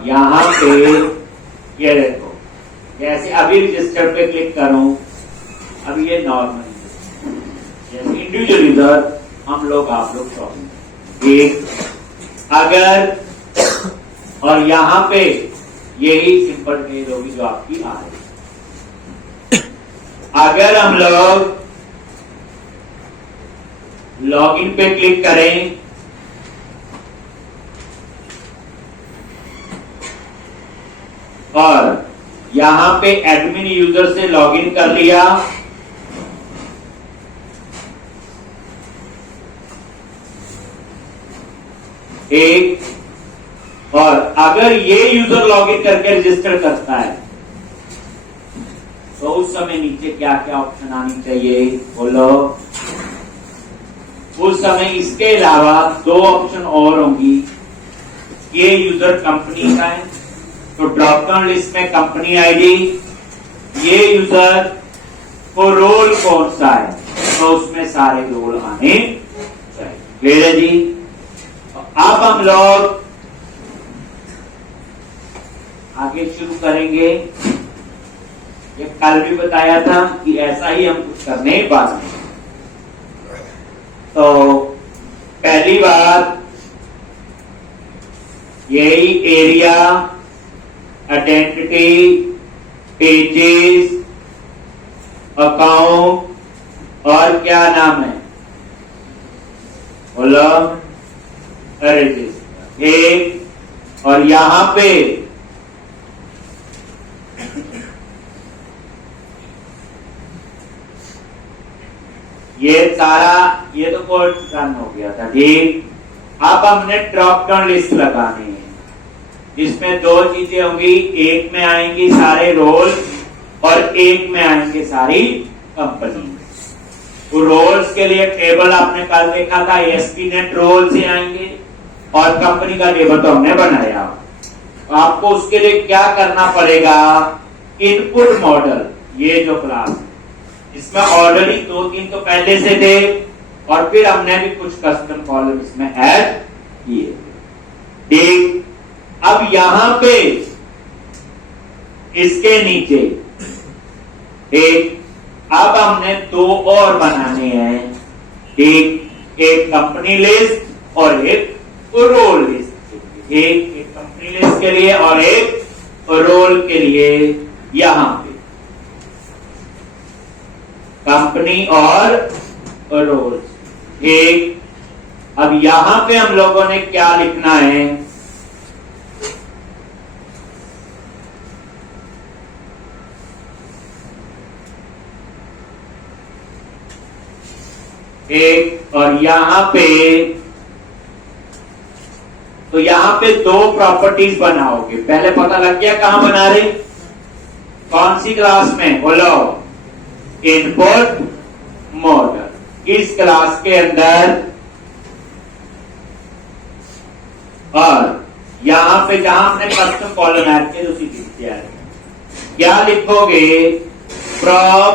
और यहाँ पे ये देखो, जैसे अभी रजिस्टर पे क्लिक करूं, अब ये नॉर्मल जैसे इंडिविजुअल यूजर हम लोग आप लोग शॉपिंग एक, अगर और यहाँ पे यही सिंपल ट्रेड होगी जो आपकी आ रही है। अगर हम लोग लॉगिन पे क्लिक करें, और यहां पे एडमिन यूजर से लॉगिन कर लिया, एक, और अगर ये यूजर लॉगिन करके रजिस्टर करता है तो उस समय नीचे क्या क्या ऑप्शन आनी चाहिए बोलो। उस समय इसके अलावा दो ऑप्शन और होंगी। ये यूजर कंपनी का है तो ड्रॉप डाउन लिस्ट में कंपनी आईडी, ये यूजर को रोल कौन सा है तो उसमें सारे रोल आने चाहिए। क्लियर है जी। अब हम लोग आगे शुरू करेंगे। ये कल भी बताया था कि ऐसा ही हम कुछ करने वाले हैं। तो पहली बात यही एरिया, आइडेंटिटी, पेजेस, अकाउंट और क्या नाम है बोलो, रजिस्टर एक, और यहां पे ये सारा, ये तो कोड रन हो गया था ठीक। अब हमने ड्रॉप डाउन लिस्ट लगानी है जिसमें दो चीजें होंगी, एक में आएंगी सारे रोल और एक में आएंगे सारी कंपनी। तो रोल्स के लिए टेबल आपने कल देखा था, एएसपी नेट रोल से आएंगे और कंपनी का टेबल तो हमने बनाया। आपको उसके लिए क्या करना पड़ेगा, इनपुट मॉडल, ये जो क्लास है इसमें ऑलरेडी दो तीन तो पहले से थे और फिर हमने भी कुछ कस्टम कॉलम इसमें ऐड किए। ठीक, अब यहां पे इसके नीचे एक, अब हमने दो और बनाने हैं, एक कंपनी लिस्ट और एक रोल लिस्ट। एक कंपनी लिस्ट के लिए और एक रोल के लिए। यहां पे कंपनी और रोल एक। अब यहां पे हम लोगों ने क्या लिखना है, एक, और यहां पे तो यहां पे दो प्रॉपर्टीज बनाओगे। पहले पता लग गया कहां बना रहे, कौन सी क्लास में बोलो, इनपुट मॉडल, इस क्लास के अंदर। और यहां पे जहां हमने कस्टम कॉलम ऐड किया उसी दिया है, क्या लिखोगे, प्रॉप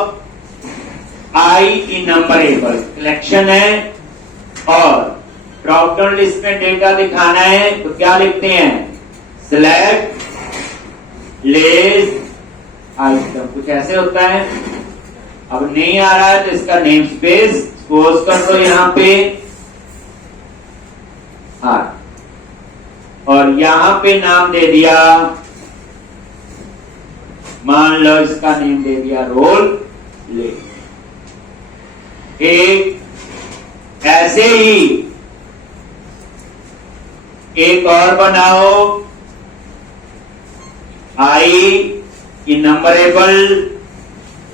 आई इनम्बरेबल कलेक्शन है और ड्रॉप डाउन लिस्ट में डेटा दिखाना है तो क्या लिखते हैं, सिलेक्ट लिस्ट आइटम, कुछ ऐसे होता है। अब नहीं आ रहा है तो इसका नेम स्पेस क्लोज कर दो यहां पे, और यहां पे नाम दे दिया, मान लो इसका नेम दे दिया रोल ले। एक ऐसे ही एक और बनाओ, आई इनम्बरेबल,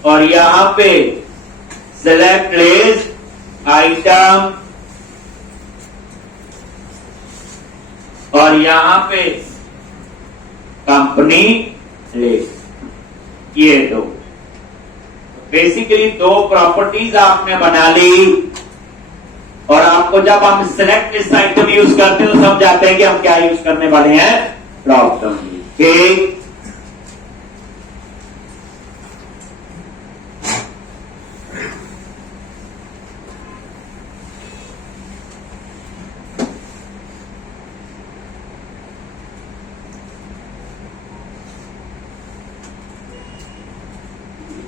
और यहां पे सिलेक्ट लिस्ट आइटम, और यहां पे कंपनी लिस्ट। ये दो बेसिकली दो प्रॉपर्टीज आपने बना ली, और आपको जब हम सिलेक्ट लिस्ट आइटम यूज करते हैं तो समझ जाते हैं कि हम क्या यूज करने वाले हैं, ड्रॉप डाउन लिस्ट। ठीक,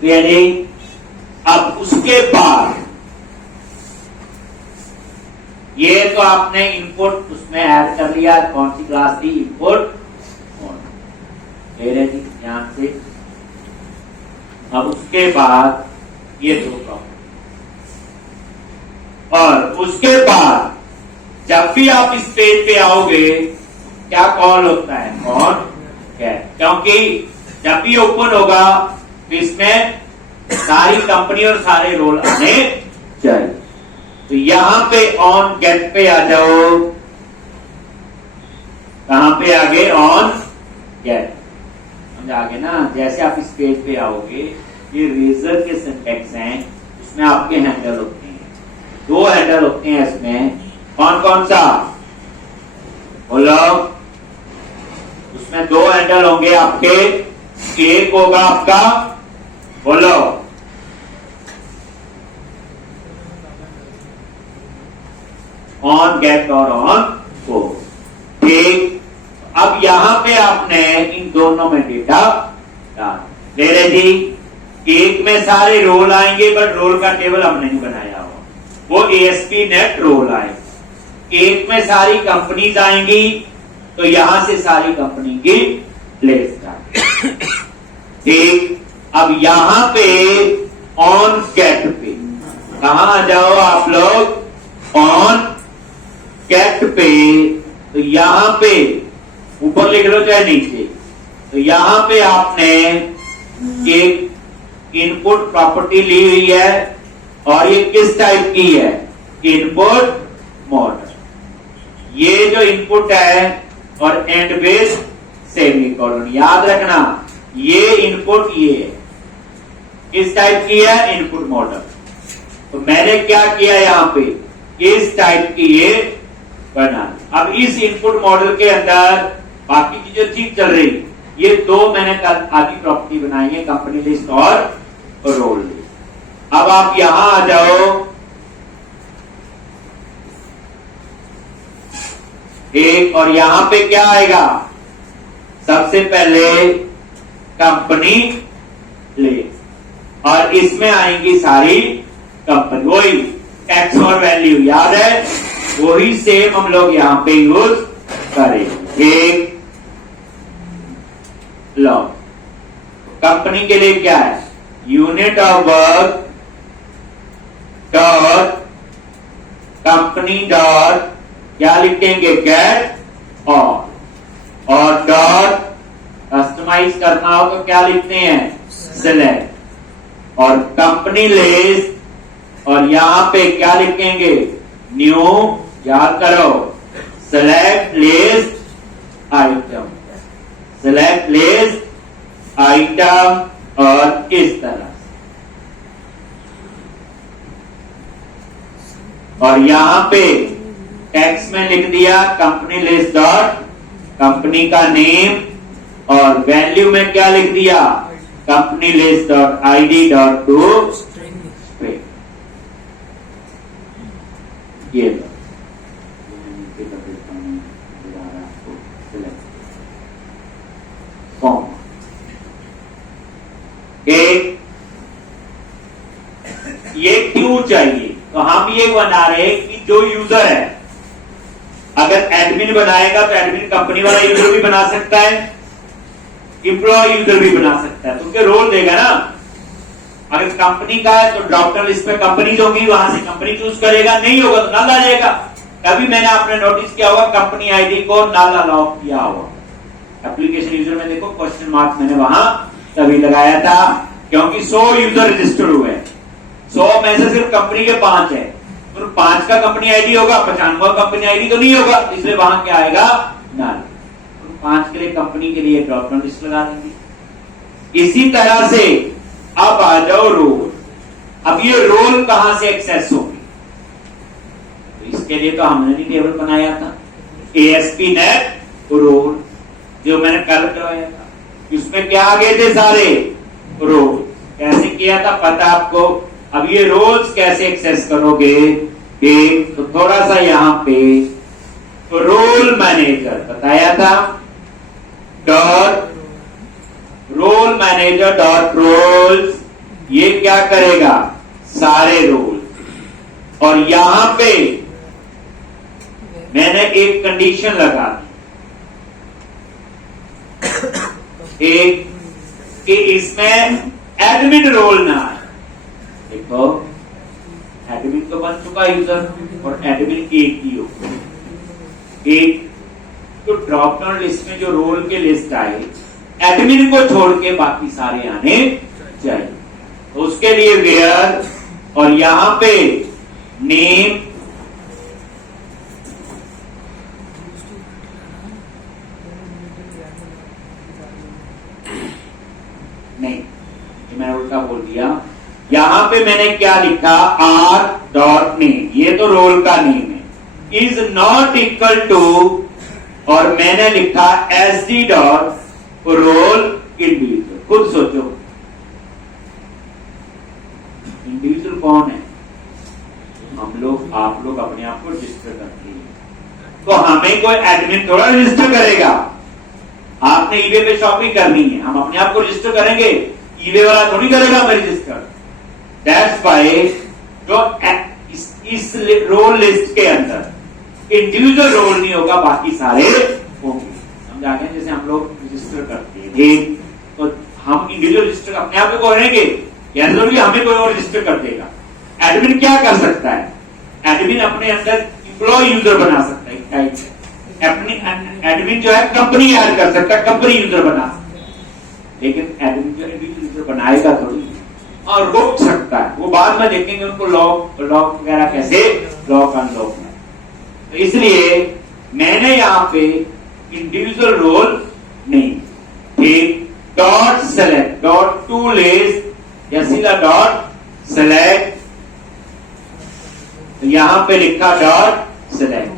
यानी अब उसके बाद ये तो आपने इनपुट उसमें ऐड कर लिया। कौन सी क्लास थी? Input mode. ले रहे जी ध्यान से। अब उसके बाद ये दो प्रॉब्लम, और उसके बाद जब भी आप इस पेज पे आओगे क्या कॉल होता है? On gate. क्योंकि जब भी ओपन होगा तो इसमें सारी कंपनी और सारे रोल आने चाहिए। तो यहां पे ऑन गेट पे आ जाओ। कहां पे आगे? On gate. समझ आगे ना? जैसे आप इस पेज पे आओगे, ये रेजर के सिंटैक्स हैं, उसमें आपके हैंडल होते हैं। दो हैंडल होते हैं इसमें। कौन कौन सा? बोलो। उसमें दो हैंडल होंगे आपके। एक होगा आपका, बोलो, ऑन गेट और ऑन गो। ठीक। अब यहां पे आपने इन दोनों में डेटा डाल ले रहे जी। एक में सारे रोल आएंगे, बट रोल का टेबल हमने नहीं बनाया हुआ, वो ASP नेट रोल आए। एक में सारी कंपनीज आएंगी, तो यहां से सारी कंपनी की लिस्ट आएगी। ठीक। अब यहां पे ऑन गेट पे कहां आ जाओ आप लोग? ऑन गेट पे। तो यहां पे ऊपर लिख लो चाहे नीचे, तो यहां पे आपने एक इनपुट प्रॉपर्टी ली हुई है, और ये किस टाइप की है? Input model. ये जो इनपुट है और एंड बेस सेमीकोलन, याद रखना ये इनपुट ये है। किस टाइप की है? Input model. तो मैंने क्या किया यहां पे? इस टाइप की ये बना। अब इस इनपुट मॉडल के अंदर बाकी की जो चीज चल रही, ये दो मैंने आदि प्रॉपर्टी बनाई है, कंपनी लिस्ट और रोल लिस्ट। अब आप यहां आ जाओ। एक और यहां पे क्या आएगा? सबसे पहले कंपनी लिस्ट, और इसमें आएंगी सारी कंपनी। वही टैक्स और वैल्यू याद है, वही सेम हम लोग यहां पे यूज करेंगे। एक लो, कंपनी के लिए क्या है? Unit of work dot company dot क्या लिखेंगे? गेट और डॉट कस्टमाइज करना हो तो क्या लिखते हैं? सिलेक्ट। और कंपनी लिस्ट, और यहां पे क्या लिखेंगे? न्यू। याद करो, select list item, select list item, और इस तरह। और यहां पे टेक्स्ट में लिख दिया कंपनी लिस्ट डॉट कंपनी का नेम, और वैल्यू में क्या लिख दिया? Company list dot ID dot to string. ये लो, ये क्यों चाहिए? तो हम ये बना रहे हैं कि जो यूजर है, अगर एडमिन बनाएगा तो एडमिन कंपनी वाला यूजर भी बना सकता है, एम्प्लॉय यूजर भी बना सकता है, तो उसके रोल देगा ना। अगर कंपनी का है तो ड्रॉप डाउन लिस्ट में कंपनी होगी, वहां से कंपनी चूज करेगा, नहीं होगा तो नल आ जाएगा। कभी मैंने आपने नोटिस किया होगा कंपनी आईडी को नल अलाउ किया होगा। एप्लीकेशन यूजर में देखो क्वेश्चन मार्क मैंने वहां तभी लगाया था, क्योंकि 100 यूजर रजिस्टर हुए हैं, 100 में से सिर्फ कंपनी के 5 है, तो 5 का कंपनी आईडी होगा, 95 कंपनी आईडी तो नहीं होगा, इसलिए वहां क्या आएगा? नल। 5 के लिए कंपनी के लिए ड्रॉप डाउन लिस्ट लगा देंगे। इसी तरह से अब आ जाओ रोल। अब ये रोल कहां से एक्सेस होगी? तो इसके लिए तो हमने भी टेबल बनाया था, ASP नेट रोल, जो मैंने कल करवाया था। इसमें क्या आ गए थे? सारे रोल। कैसे किया था पता आपको? अब ये रोल्स कैसे एक्सेस करोगे? तो थोड़ा सा यहां पे रोल मैनेजर बताया था, dot role manager dot roles ये क्या करेगा, सारे रोल। और यहां पे मैंने एक कंडीशन लगा दी, एक कि इसमें एडमिन रोल ना आए। देखो एडमिन तो बन चुका यूजर और एडमिन एक ही हो, एक तो ड्रॉप डाउन लिस्ट में जो रोल के लिस्ट आए एडमिन को छोड़ के बाकी सारे आने चाहिए। तो उसके लिए वेयर और यहां पे नेम नहीं, ये मैंने उल्टा बोल दिया। यहां पे मैंने क्या लिखा, आर डॉट नेम, ये तो रोल का नेम है, इज नॉट इक्वल टू, और मैंने लिखा S D dot roll individual. खुद सोचो इंडिविजुअल कौन है, हम लोग, आप लोग अपने आप को रजिस्टर करते हैं, तो हमें कोई एडमिन थोड़ा रजिस्टर करेगा। आपने ईबे पे शॉपिंग करनी है, हम अपने आप को रजिस्टर करेंगे, ईबे वाला थोड़ी करेगा हमें रजिस्टर। दैट्स वाई जो इस रोल लिस्ट के अंदर इंडिविजुअल रोल नहीं होगा, बाकी सारे होंगे। समझा गया, जैसे हम लोग रजिस्टर करते हैं ठीक, तो हम इंडिविजुअल रजिस्टर अपने आप को करेंगे, जरूरी हमें कोई और रजिस्टर कर देगा। एडमिन क्या कर सकता है, एडमिन अपने अंदर एम्प्लॉय यूजर बना सकता है, टाइप से अपनी एडमिन जो है कंपनी ऐड कर सकता है, कंपनी यूजर बना सकता है, लेकिन एडमिन जो इंडिविजुअल यूजर बनाएगा थोड़ी, और रोक सकता है, वो बाद में देखेंगे उनको लॉक वगैरह कैसे लॉक अनलॉक है। तो इसलिए मैंने यहां पे इंडिविजुअल रोल नहीं, ठीक, dot select dot to less या सीधा डॉट सेलेक्ट, यहां पे लिखा डॉट सेलेक्ट।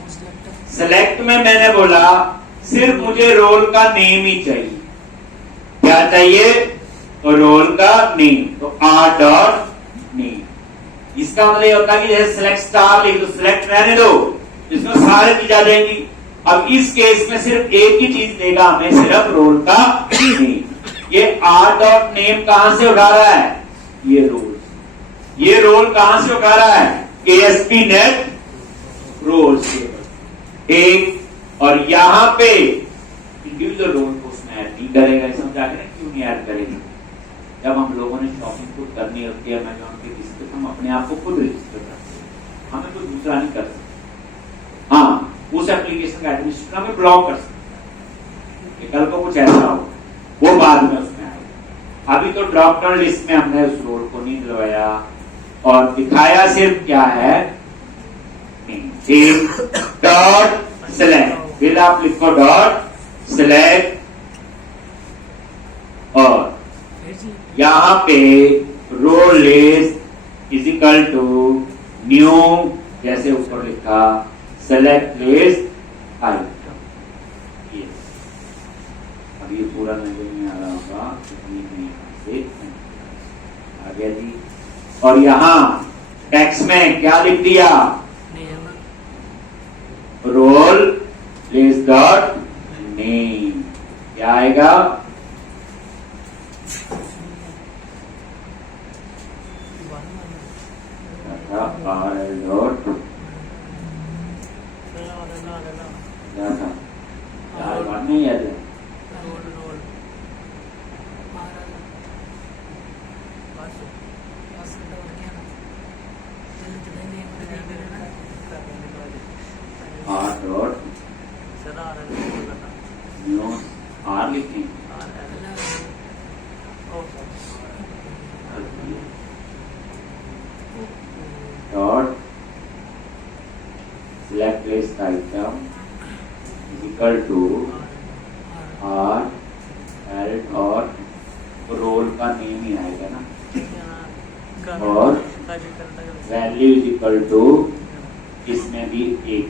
सेलेक्ट में मैंने बोला सिर्फ मुझे रोल का नेम ही चाहिए, क्या चाहिए, और रोल का नेम, तो आर डॉट नेम। इसका मतलब ये होता है कि जैसे सेलेक्ट स्टार लिख दो, सेलेक्ट रहने दो, इसमें सारे चीज आ जाएंगी। अब इस केस में सिर्फ एक ही चीज देगा हमें, सिर्फ रोल का नेम। ये आर डॉट नेम कहां से उठा रहा है, ये रोल कहां से उठा रहा है, ASP नेट रोल से, एक, और यहां पे इंडिविजुअल रोल को उसमें ऐड नहीं करेगा। समझा के क्यों नहीं ऐड करेगा, जब हम लोगों ने शॉपिंग खुद करनी होती है अमेजॉन के रजिस्टर, हम अपने आप को खुद रजिस्टर करते हैं, हमें कोई दूसरा नहीं कर सकता। हाँ, उस एप्लीकेशन का एडमिनिस्ट्रेटर हमें ब्लॉक कर सकता है, कल को कुछ ऐसा हो, वो बाद में उसमें आएगा। अभी तो ड्रॉप डाउन लिस्ट में हमने उस रोल को नहीं दिलवाया और दिखाया सिर्फ क्या है, डॉट सेलेक्ट, फिर आप लिखो डॉट सेलेक्ट, और यहां पे role list is equal to new, जैसे ऊपर लिखा सेलेक्ट लिस्ट आइटम। अब ये पूरा नजर नहीं आ रहा होगा, से आ गया जी। और यहां टेक्स्ट में क्या लिख दिया, रोल लिस्ट डॉट नेम, क्या आएगा, RL डॉट क्या था, चार बार नहीं याद है, R डॉट न्यू, R लिखें, dot select list item is equal to R parent, और रोल का नेम ही आएगा ना, और वैल्यू इज इक्वल टू, इसमें भी एक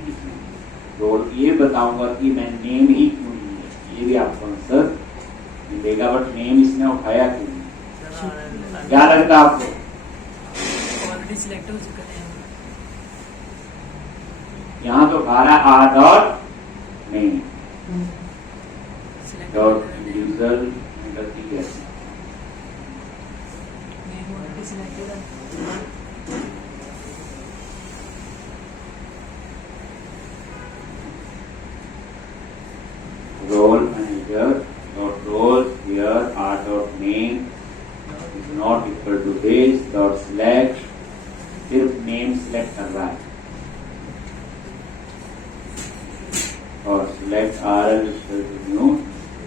रोल। ये बताऊंगा कि मैं नेम ही क्यों नहीं है, ये भी आपको आंसर मिलेगा, बट नेम इसने उठाया क्यों नहीं, क्या लगता है आपको, ऑलरेडी सिलेक्ट हो चुका है, यहाँ तो उठा रहा है R dot name dot user, गलती है Role manager dot role here r dot name is not equal to this dot select, सिर्फ नेम सिलेक्ट कर रहा है और सिलेक्ट RL न्यू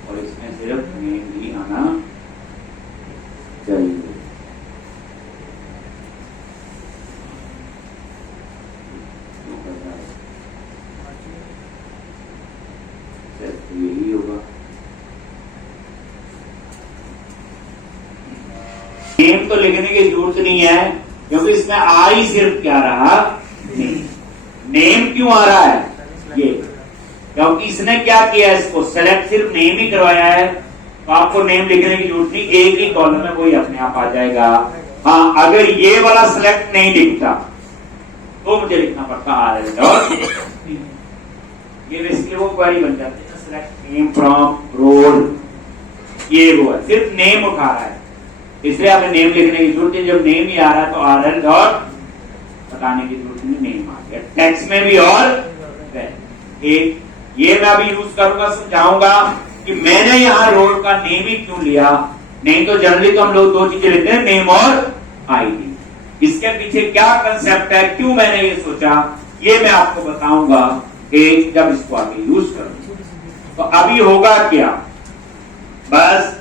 और इसमें सिर्फ नेम ही आना चाहिए। यही होगा। नेम तो लिखने की जरूरत नहीं है क्योंकि इसमें आ ही सिर्फ क्या रहा नेम क्यों आ रहा है ये, क्योंकि इसने क्या किया, इसको सेलेक्ट सिर्फ नेम ही करवाया है, तो आपको नेम लिखने की जरूरत नहीं, एक ही कॉलम में कोई अपने आप आ जाएगा। हाँ, अगर ये वाला सेलेक्ट नहीं लिखता तो मुझे लिखना पड़ता RL डॉट, ये बेसिकली वो क्वेरी बन जाती है, सेलेक्ट नेम फ्रॉम रोल, ये वो है, सिर्फ नेम उठा रहा है, इसलिए आपने नेम लिखने की जरूरत है। जब नेम ही आ रहा है तो RL डॉट बताने की जरूरत नहीं, नेम आ गया टेक्स्ट में भी। और एक ये मैं अभी यूज करूंगा, समझाऊंगा कि मैंने यहाँ रोल का नेम ही क्यों लिया, नहीं तो जनरली तो हम लोग दो चीजें लेते हैं, नेम और आईडी। इसके पीछे क्या कंसेप्ट है, क्यों मैंने ये सोचा, ये मैं आपको बताऊंगा कि जब इसको आगे यूज करूंगा। तो अभी होगा क्या, बस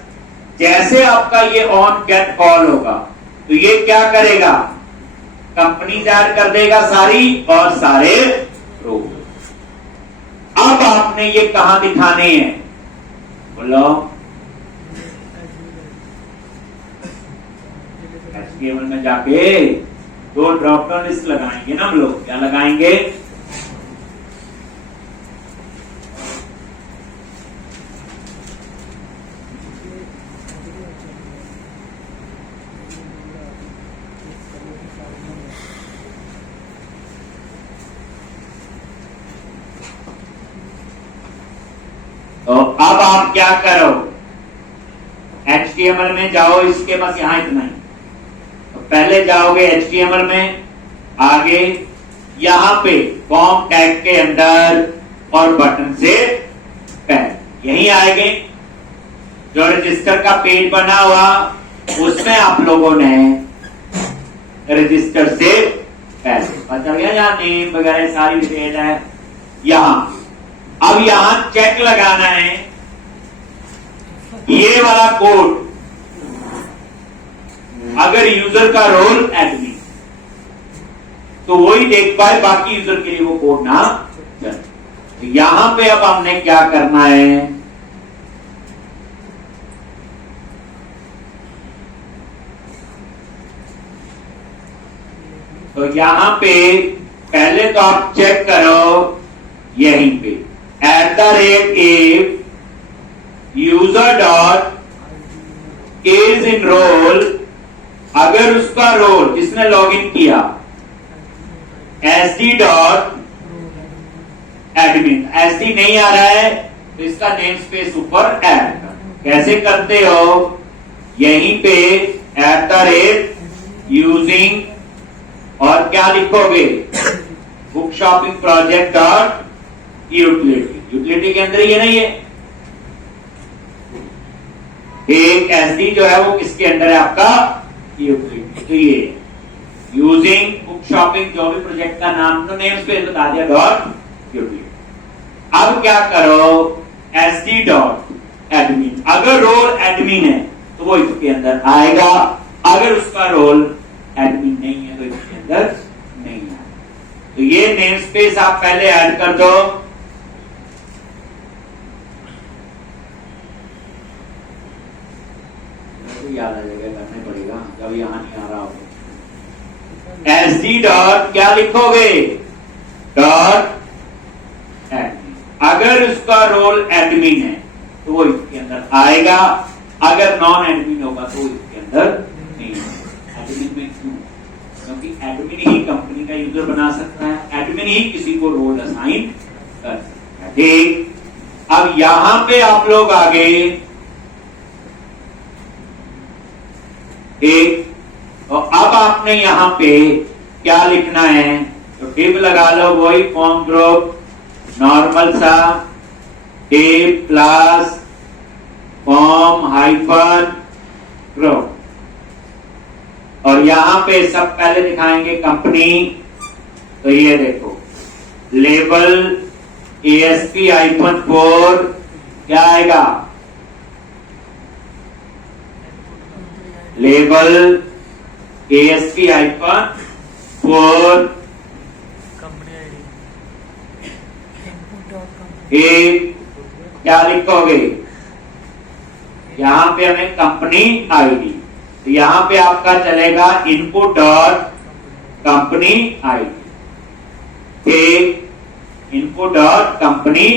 जैसे आपका ये ऑन गेट कॉल होगा तो ये क्या करेगा, कंपनी ऐड कर देगा सारी और सारे रोल। अब आपने ये कहां दिखाने हैं, बोलो HTML में जाके दो ड्रॉप डाउन लिस्ट लगाएंगे ना हम लोग, क्या लगाएंगे, तो अब आप क्या करो, HTML में जाओ, इसके बस यहां इतना ही, तो पहले जाओगे HTML में, आगे यहां पे फॉर्म टैग के अंदर और बटन से पैड यहीं आएंगे, जो रजिस्टर का पेज बना हुआ उसमें आप लोगों ने रजिस्टर से पैड पता गया, यहाँ नेम वगैरह सारी डिटेल है यहां। अब यहां चेक लगाना है, ये वाला कोड अगर यूजर का रोल एडमिन तो वही देख पाए, बाकी यूजर के लिए वो कोड ना चले। तो यहां पे अब हमने क्या करना है, तो यहां पे पहले तो आप चेक करो, यहीं पे @if user dot is in role, अगर उसका रोल जिसने लॉगिन किया SD डॉट एडमिन, SD नहीं आ रहा है तो इसका नेम स्पेस ऊपर ऐड कर, कैसे करते हो, यहीं पे यूजिंग और क्या लिखोगे, book shopping project dot utility, utility के अंदर ये नहीं है, एक SD जो है वो किसके अंदर है आपका, यूटिलिटी, तो ये यूजिंग बुक शॉपिंग जो भी प्रोजेक्ट का नाम, तो नेम स्पेस बता दिया डॉट यूटिलिटी। अब क्या करो, SD डॉट एडमिन, अगर रोल एडमिन है तो वो इसके अंदर आएगा, अगर उसका रोल एडमिन नहीं है तो इसके अंदर नहीं आएगा। तो ये नेम स्पेस आप पहले ऐड कर दो, याद आ जाएगा, करने पड़ेगा जब यहां नहीं आ रहा हो। SD डॉट क्या लिखोगे, डॉट एडमिन, अगर उसका रोल एडमिन है तो वो इसके अंदर आएगा, अगर नॉन एडमिन होगा तो इसके अंदर नहीं। एडमिन में क्यों, क्योंकि एडमिन ही कंपनी का यूजर बना सकता है, एडमिन ही किसी को रोल असाइन कर सकता है। ठीक, अब यहां पे आप लोग आगे एक तो अब आपने यहाँ पे क्या लिखना है, तो डिव लगा लो, वही फॉर्म ग्रुप नॉर्मल सा, div plus form hyphen group, और यहां पे सब पहले दिखाएंगे कंपनी। तो ये देखो लेबल ASP हाइफन 4 क्या आएगा, लेबल ASP हाइफन 4 क्या लिखोगे, यहां पे हमें कंपनी आईडी, तो यहां पे आपका चलेगा इनपुट डॉट कंपनी आईडी, ठीक, input dot company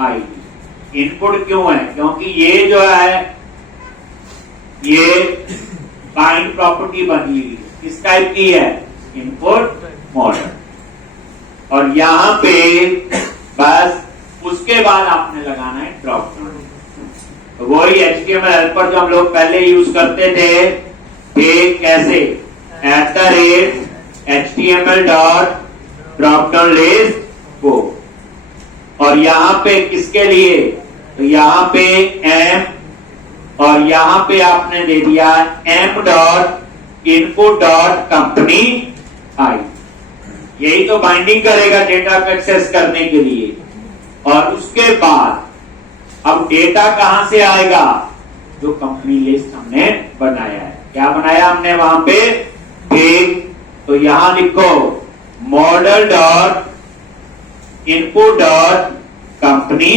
ID. Input क्यों है, क्योंकि ये जो है ये बाइंड प्रॉपर्टी बनी हुई किस टाइप की है, इनपुट मॉडल, और यहां पे बस उसके बाद आपने लगाना है ड्रॉप डाउन। तो वही HTML हेल्पर जो हम लोग पहले यूज करते थे, कैसे @HTML dot drop down list को, और यहां पे किसके लिए, तो यहां पे M, और यहां पे आपने दे दिया M dot input dot company I, यही तो बाइंडिंग करेगा डेटा को एक्सेस करने के लिए। और उसके बाद अब डेटा कहां से आएगा, जो कंपनी लिस्ट हमने बनाया है, क्या बनाया हमने वहां पे, ठीक, तो यहां लिखो model dot input dot company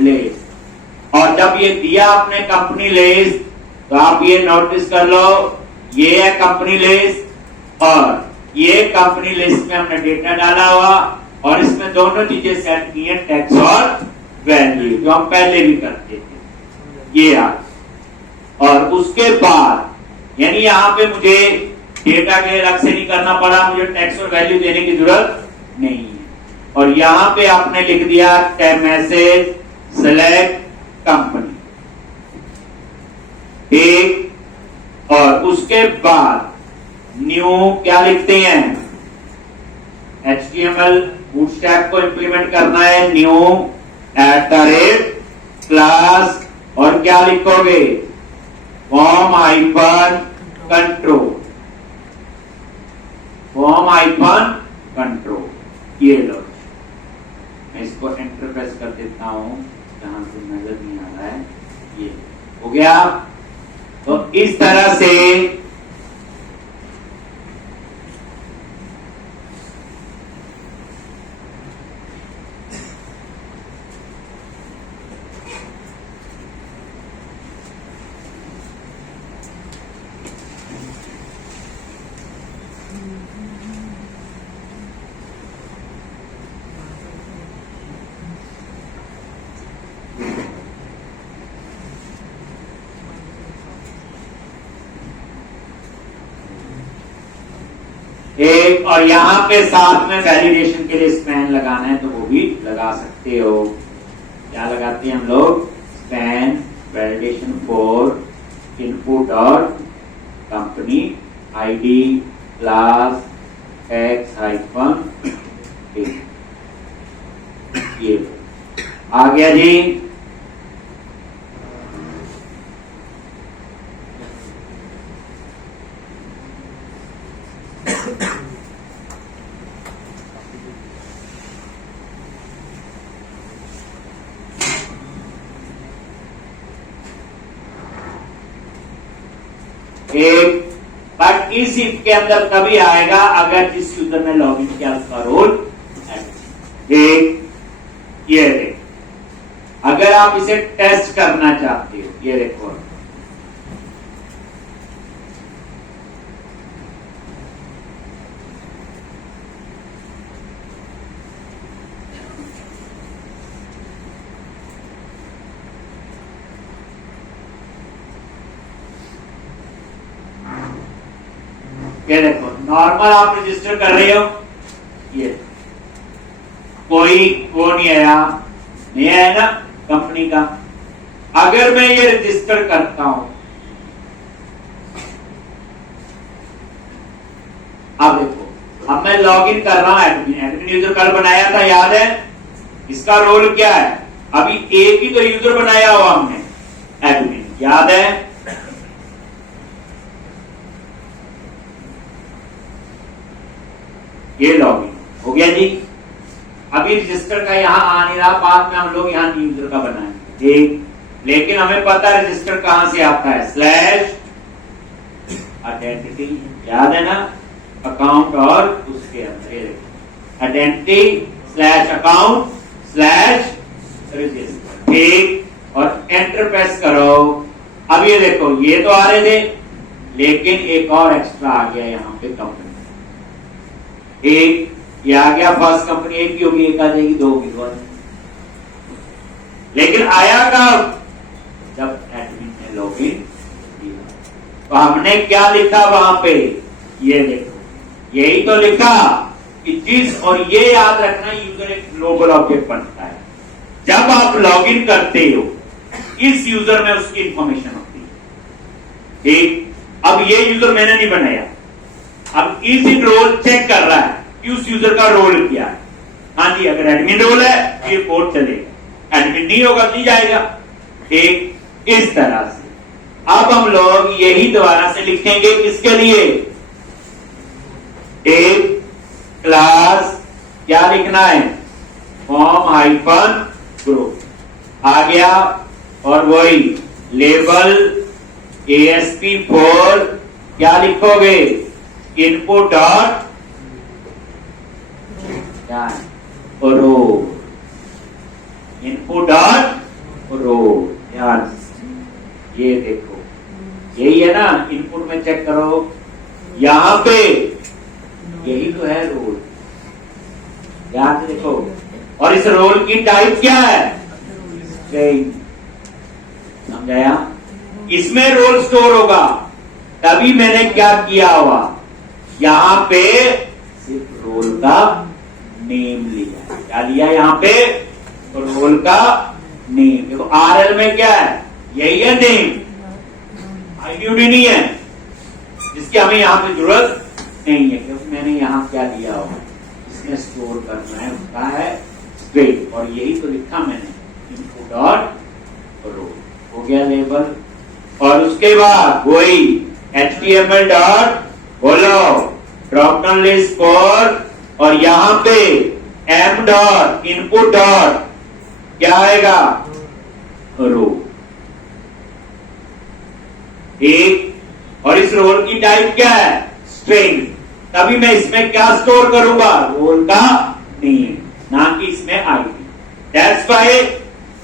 list, और जब ये दिया आपने कंपनी लिस्ट, तो आप ये नोटिस कर लो, ये है कंपनी लिस्ट, और ये कंपनी लिस्ट में हमने डेटा डाला हुआ, और इसमें दोनों चीजें सेट की है, टेक्स्ट और वैल्यू, जो हम पहले भी करते थे, ये आ, और उसके बाद यानी यहाँ पे मुझे डेटा के अलग से नहीं करना पड़ा, मुझे टेक्स्ट और वैल्यू देने की जरूरत नहीं है, और यहाँ पे आपने लिख दिया टैब मैसेज सेलेक्ट कंपनी, ठीक, और उसके बाद न्यू क्या लिखते हैं, HTML बूटस्ट्रैप को इंप्लीमेंट करना है, न्यू क्लास, और क्या लिखोगे, form hyphen control, form hyphen control, ये लो, मैं इसको एंटर प्रेस कर देता हूं, जहां से नजर नहीं आ रहा है, ये हो गया। तो इस तरह से एक, और यहां पे साथ में वैलिडेशन के लिए स्पैन लगाना है तो वो भी लगा सकते हो, क्या लगाते हैं हम लोग, स्पैन वैलिडेशन फॉर इनपुट और company ID class x hyphen, ये आ गया जी। एक बट इस इफ के अंदर तभी आएगा अगर जिस यूजर ने लॉगिन किया उसका रोल एक, ये देखो, अगर आप इसे टेस्ट करना चाहते हो, ये देखो, ये देखो, नॉर्मल आप रजिस्टर कर रहे हो, ये कोई वो नहीं आया, नहीं आया ना कंपनी का। अगर मैं ये रजिस्टर करता हूं अब देखो, अब मैं लॉग इन कर रहा हूं एडमिन। एडमिन यूजर कल बनाया था, याद है? इसका रोल क्या है? अभी एक ही तो यूजर बनाया हुआ हमने, एडमिन, याद है? ये लॉगिन हो गया जी। अभी रजिस्टर का यहां आ नहीं रहा, बाद में हम लोग यहां यूजर का बनाएंगे, ठीक। लेकिन हमें पता है रजिस्टर कहां से आता है, स्लैश आइडेंटिटी, याद है ना? अकाउंट और उसके अंदर identity slash account slash register, ठीक। और एंटर प्रेस करो। अब ये देखो, ये तो आ रहे थे, लेकिन एक और एक्स्ट्रा आ गया यहाँ पे, कंपनी। एक ये आ गया, फर्स्ट कंपनी एक की होगी, एक आ जाएगी, दो होगी, दो। लेकिन आया कब? जब एडमिन ने लॉगिन किया। तो हमने क्या लिखा वहां पे, ये देखो, यही तो लिखा कि जिस, और ये याद रखना, यूजर एक ग्लोबल ऑब्जेक्ट बनता है जब आप लॉगिन करते हो, इस यूजर में उसकी इंफॉर्मेशन होती है, ठीक। अब ये यूजर मैंने नहीं बनाया, अब इसी रोल चेक कर रहा है कि उस यूजर का रोल क्या है। हाँ जी, अगर एडमिन रोल है तो ये कोड चलेगा, एडमिन नहीं होगा नहीं जाएगा, ठीक। इस तरह से अब हम लोग यही दोबारा से लिखेंगे, किसके लिए? एक क्लास, क्या लिखना है? फॉर्म हाइफन ग्रुप आ गया, और वही लेबल ASP4, क्या लिखोगे? Input dot row, input dot row. ध्यान, ये देखो, यही है ना, इनपुट में चेक करो, यहां पे यही तो है रोल, ध्यान से देखो। और इस रोल की टाइप क्या है? स्ट्रिंग, समझाया? इसमें रोल स्टोर होगा, तभी मैंने क्या किया हुआ, यहां पे सिर्फ रोल का नेम लिया। क्या लिया यहां पे? तो रोल का नेम। देखो RL में क्या है, यही है नेम, IUD नहीं है, जिसकी हमें यहां पे जरूरत नहीं है, क्योंकि मैंने यहां क्या लिया हुआ, इसमें स्टोर करना है, उसका है स्ट्रिंग, और यही तो लिखा मैंने, इनपुट डॉट रो। हो गया लेबल, और उसके बाद वही HTML डॉट बोलो ड्रॉप डाउन लिस्ट फॉर, और यहां पे m डॉट इनपुट डॉट क्या आएगा? रो, ठीक। और इस रोल की टाइप क्या है? स्ट्रिंग, तभी मैं इसमें क्या स्टोर करूंगा? रोल का नेम, ना कि इसमें आईडी। दैट्स व्हाई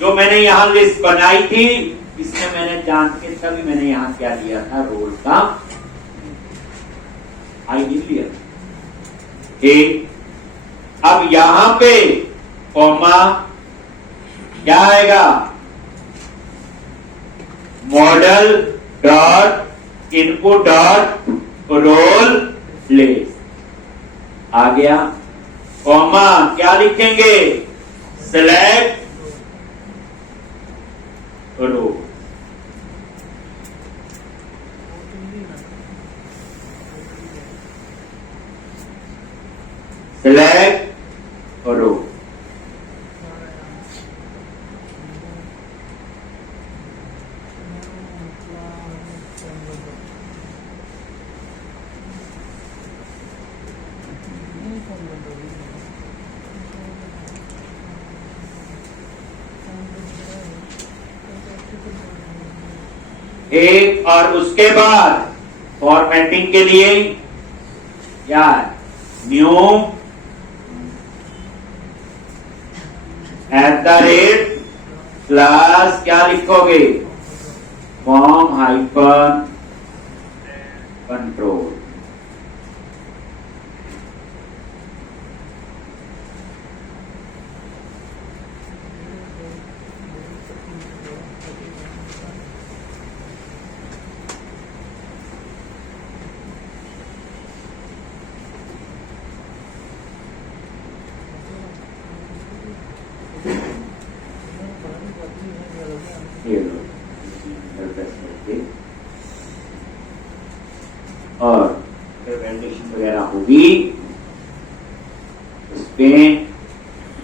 जो मैंने यहां लिस्ट बनाई थी, इसमें मैंने जान के तभी मैंने यहां क्या लिया था, रोल का आईडी लिया, ठीक। अब यहां पे कॉमा क्या आएगा? Model dot input dot role list आ गया, कॉमा क्या लिखेंगे? Select row, select row. एक, और उसके बाद फॉर्मेटिंग के लिए क्या है? न्यू @ क्लास, क्या लिखोगे? Form hyphen control. ये लो, और होगी स्पेन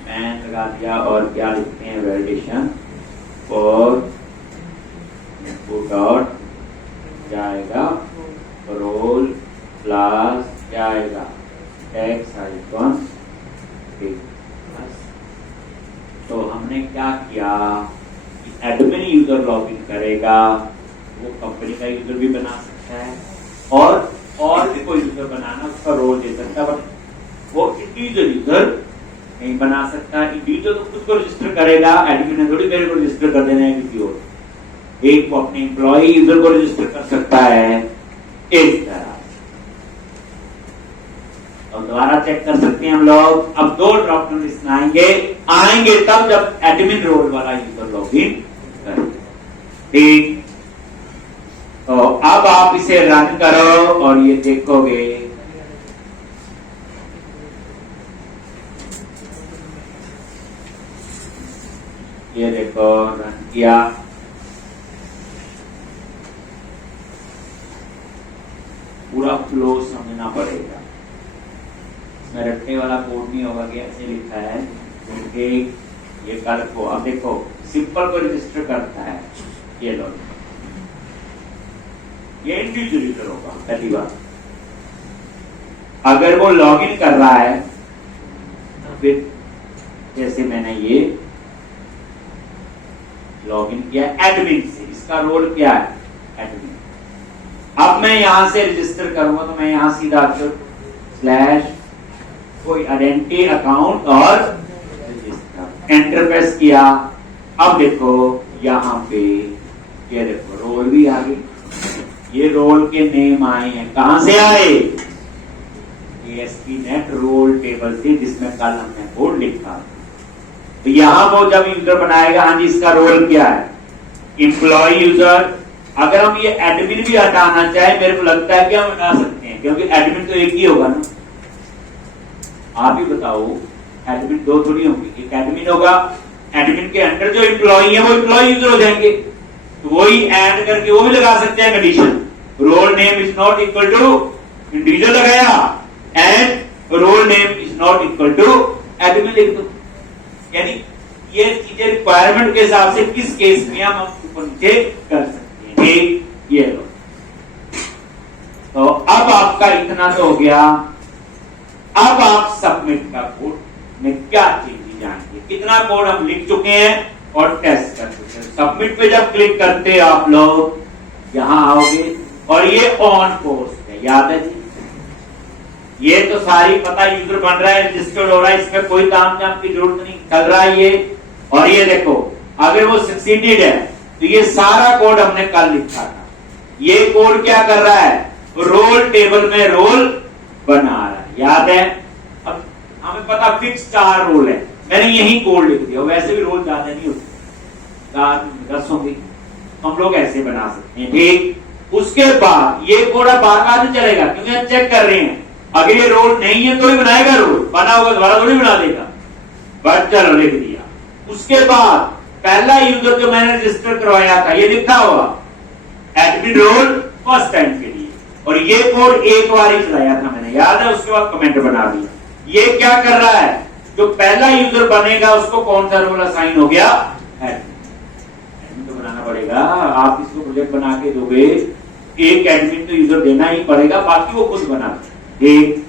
मैन लगा दिया और क्या लिखते हैं वैलिडेशन और डॉट जाएगा रोल प्लस क्या आएगा टेक्स्ट आइकॉन। तो हमने क्या किया कि एडमिन यूजर लॉगिन करेगा, वो कंपनी का यूजर भी बना सकता है और भी कोई यूजर बनाना उसका रोल दे सकता है, बट वो इंडिविजुअल यूजर नहीं बना सकता। इंडिविजुअल तो खुद को रजिस्टर करेगा, एडमिन ने थोड़ी मेरे को रजिस्टर कर देना है किसी और। एक वो अपने एम्प्लॉय यूजर को रजिस्टर कर सकता है इस तरह। और दोबारा चेक कर सकते हैं हम लोग। अब 2 ड्रॉप डाउन लिस्ट आएंगे तब जब एडमिन रोल वाला यूजर लॉगिन करेगा। ठीक, तो अब आप इसे रन करो और ये देखोगे ये देखो रन किया, पूरा फ्लो समझना पड़ेगा। इसमें रटने वाला कोड नहीं होगा कि ऐसे लिखा है क्योंकि ये कल को अब देखो सिंपल को रजिस्टर करता है ये लोग, ये इंडिविजुअल यूजर होगा पहली बार। अगर वो लॉगिन कर रहा है तो फिर जैसे मैंने ये लॉगिन किया एडमिन से, इसका रोल क्या है एडमिन। अब मैं यहां से रजिस्टर करूंगा तो मैं यहां सीधा स्लैश कोई आइडेंटिटी अकाउंट और रजिस्टर एंटर प्रेस किया। अब देखो यहां पे ये देखो रोल भी आ गई, ये रोल के नेम आए हैं, कहां से आए ASP.NET रोल टेबल से जिसमें कल हमने कोड लिखा। तो यहां वो जब यूजर बनाएगा, हाँ जी इसका रोल क्या है एम्प्लॉय यूजर। अगर हम ये एडमिन भी हटाना चाहे मेरे को लगता है कि हम हटा सकते हैं क्योंकि एडमिन तो एक ही होगा ना। आप ही बताओ एडमिन 2 थोड़ी होंगे, एक एडमिन होगा, एडमिन के अंडर जो एम्प्लॉय है वो एम्प्लॉय यूजर हो जाएंगे। तो वही ऐड करके वो भी लगा सकते हैं condition role name is not equal to individual लगाया and role name is not equal to admin लिख दो। यानी ये चीजें रिक्वायरमेंट के हिसाब से किस केस में हम ऊपर नीचे कर सकते हैं। ठीक, ये लो। तो अब आपका इतना तो हो गया। अब आप सबमिट का कोड में क्या चीज जानेंगे, कितना कोड हम लिख चुके हैं और टेस्ट कर चुके हैं। सबमिट पे जब क्लिक करते हैं आप लोग यहां आओगे और ये ऑन कोर्स है, याद है जी। ये तो सारी पता यूजर बन रहा है, रजिस्टर्ड हो रहा है, इसमें कोई ताम झाम की जरूरत नहीं, चल रहा है ये। और ये देखो अगर वो सक्सीडेड है तो ये सारा कोड हमने कल लिखा था। ये कोड क्या कर रहा है, रोल टेबल में रोल बना रहा है, याद है। अब हमें पता फिक्स 4 रोल है, मैंने यही कोड लिख दिया। वैसे भी रोल ज्यादा नहीं होते, 10 होंगे, हम लोग ऐसे बना सकते हैं। ठीक, उसके बाद ये कोड अब बार-बार नहीं चलेगा क्योंकि हम चेक कर रहे हैं। अगर ये रोल नहीं है तो ही बनाएगा, रोल बना होगा दोबारा थोड़ी बना देगा, बट चलो लिख दिया। उसके बाद पहला यूजर जो मैंने रजिस्टर करवाया था ये लिखा हुआ एडमिन रोल फर्स्ट टाइम के लिए, और ये कोड एक बार ही चलाया था मैंने, याद है। उसके बाद कमेंट बना दिया। ये क्या कर रहा है, जो पहला यूजर बनेगा उसको कौन सा रोल असाइन हो गया, एडमिन तो बनाना पड़ेगा। आप इसको प्रोजेक्ट बना के दोगे, एक एडमिन तो यूजर देना ही पड़ेगा, बाकी वो खुद बना। ठीक,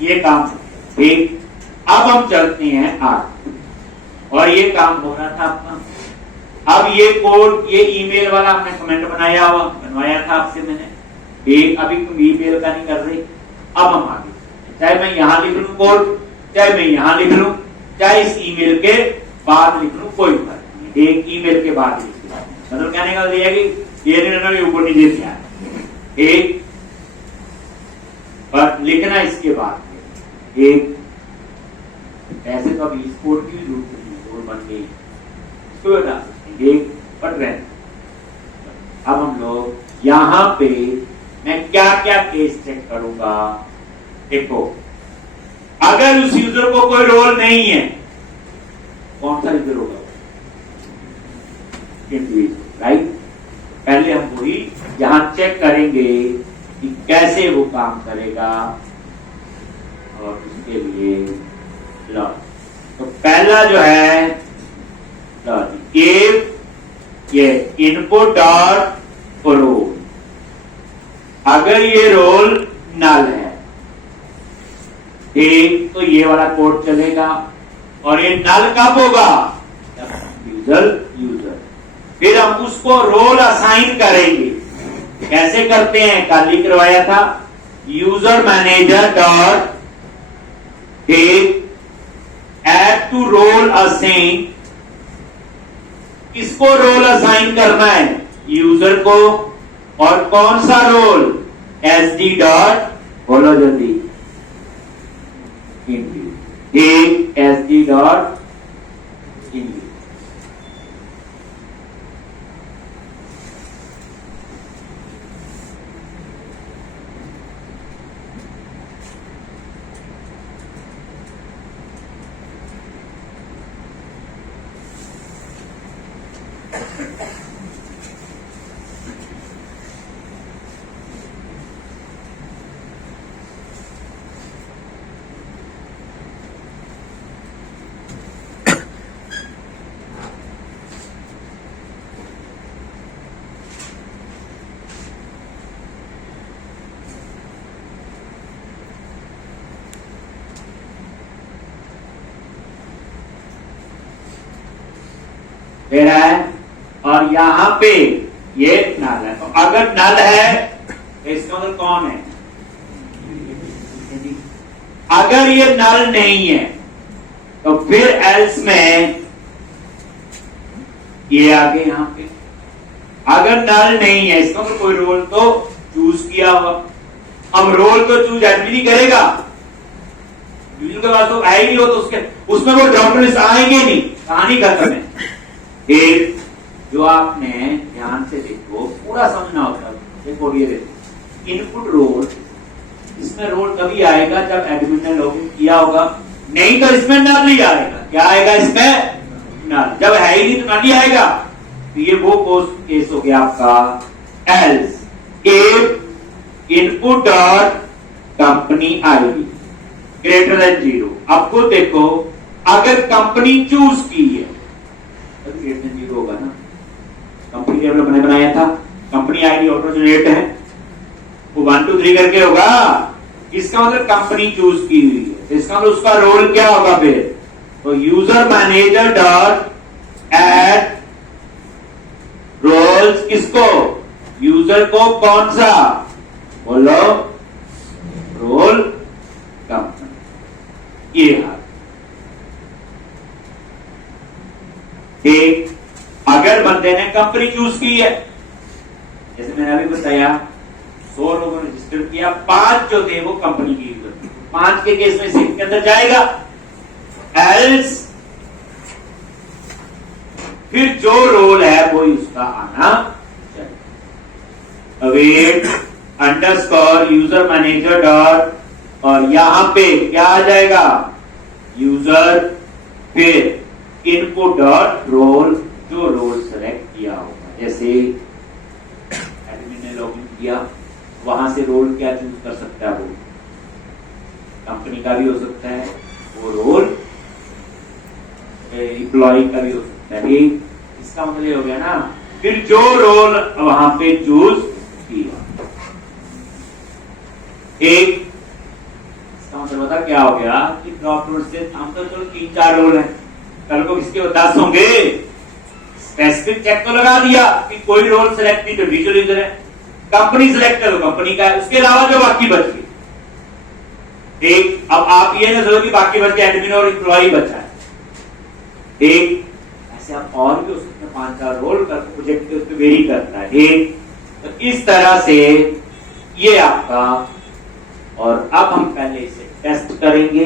ये काम। ठीक, अब हम चलते हैं आगे, और ये काम हो रहा था आपका। अब ये कोड, ये ईमेल वाला हमने कमेंट बनवाया था आपसे मैंने। ठीक, अभी तुम ईमेल का नहीं कर रहे। अब हम आगे, चाहे मैं यहां लिख लूं कोड, चाहे मैं यहां लिख लूं, चाहे इस ईमेल के बाद लिख लूं, कोई फर्क नहीं। ठीक, ईमेल के बाद लिख लूं, मतलब कहने का दिया कि ये ऊपर नीचे दिया। ठीक, पर लिखना इसके बाद। एक ऐसे तो अभी इस कोड की जरूरत नहीं, कोड बन गई, इसको बता सकते हैं। एक पढ़ रहे हैं। अब हम लोग यहां पे मैं क्या क्या केस चेक करूंगा। देखो, अगर उस यूजर को कोई रोल नहीं है, कौन सा यूजर होगा, इंडिविजुअल, राइट। पहले हम वही यहां चेक करेंगे कि कैसे वो काम करेगा और उसके लिए लॉजिक। तो पहला जो है लॉजिक, ये इनपुट और रोल, अगर ये रोल नल है ठीक, तो ये वाला कोड चलेगा। और ये नल कब होगा? यूजर फिर हम उसको रोल असाइन करेंगे। कैसे करते हैं? कल ही करवाया था। User manager dot add to role assign. किसको रोल असाइन करना है? यूजर को। और कौन सा रोल? एसडी डॉट, बोलो जल्दी, एसडी डॉट इंग्लिश। दे रहा है और यहां पे ये नल है। तो अगर नल है तो इसका मतलब कौन है? अगर ये नल नहीं है तो फिर एल्स में ये आगे यहां पे। अगर नल नहीं है इसका मतलब कोई रोल तो चूज किया होगा। अब रोल तो चूज एडमिन ही करेगा, यूजर के पास तो है ही नहीं हो, तो उसमें वो ड्रॉप लिस्ट आएंगे नहीं, कहानी खत्म है। एक जो आपने ध्यान से देखो, पूरा समझना होता है। देखो ये देखो, इनपुट रोल, इसमें रोल तभी आएगा जब एडमिन ने लॉगिन किया होगा, नहीं तो इसमें नल ही आएगा। क्या आएगा इसमें? नल। जब है ही नहीं तो नल ही आएगा। तो ये वो केस हो गया आपका else if input dot company ID greater than 0। आपको देखो, अगर कंपनी चूज की है तो ग्रेटर देन 0 होगा ना। कंपनी डेवलप मैंने बनाया था, कंपनी आईडी ऑटो जनरेट है, वो 1 2 3 करके होगा। इसका मतलब कंपनी चूज की हुई है, तो इसका मतलब उसका रोल क्या होगा फिर? तो user manager dot add roles, किसको? यूजर को। कौन सा? बोलो, रोल कंपनी। ये हाल ठीक। अगर बंदे ने कंपनी चूज की है, जैसे मैंने अभी बताया 100 लोगों ने रजिस्टर किया, 5 जो थे वो कंपनी की यूजर, 5 के केस में सिर्फ के अंदर जाएगा। एल्स फिर जो रोल है वो उसका आना चाहिए। Await underscore user manager dot, और यहां पे क्या आ जाएगा? यूजर, फिर इनपुट डॉट रोल, जो रोल सेलेक्ट किया होगा। जैसे एडमिन ने लॉगिन किया, वहां से रोल क्या चूज कर सकता है? वो कंपनी का भी हो सकता है, वो रोल एम्प्लॉय का भी हो सकता है। इसका मतलब ये हो गया ना, फिर जो रोल वहां पे चूज किया। एक इसका मतलब बता क्या हो गया कि ड्रॉप रोल से हम तो चलो 3-4 रोल हैं, कल को किसके 10 होंगे। स्पेसिफिक चेक तो लगा दिया कि कोई रोल सेलेक्ट नहीं, तो विजुअल यूजर है, कंपनी सेलेक्ट करो, कंपनी का है, उसके अलावा जो बाकी बच गए ठीक। अब आप ये ना सोचो कि बाकी बच गए एडमिन और एम्प्लॉय बचा है ठीक। ऐसे आप और भी हो सकते हैं 5-4 रोल कर प्रोजेक्ट के उसमें वेरी करता है ठीक। तो इस तरह से ये आपका, और अब हम पहले इसे टेस्ट करेंगे।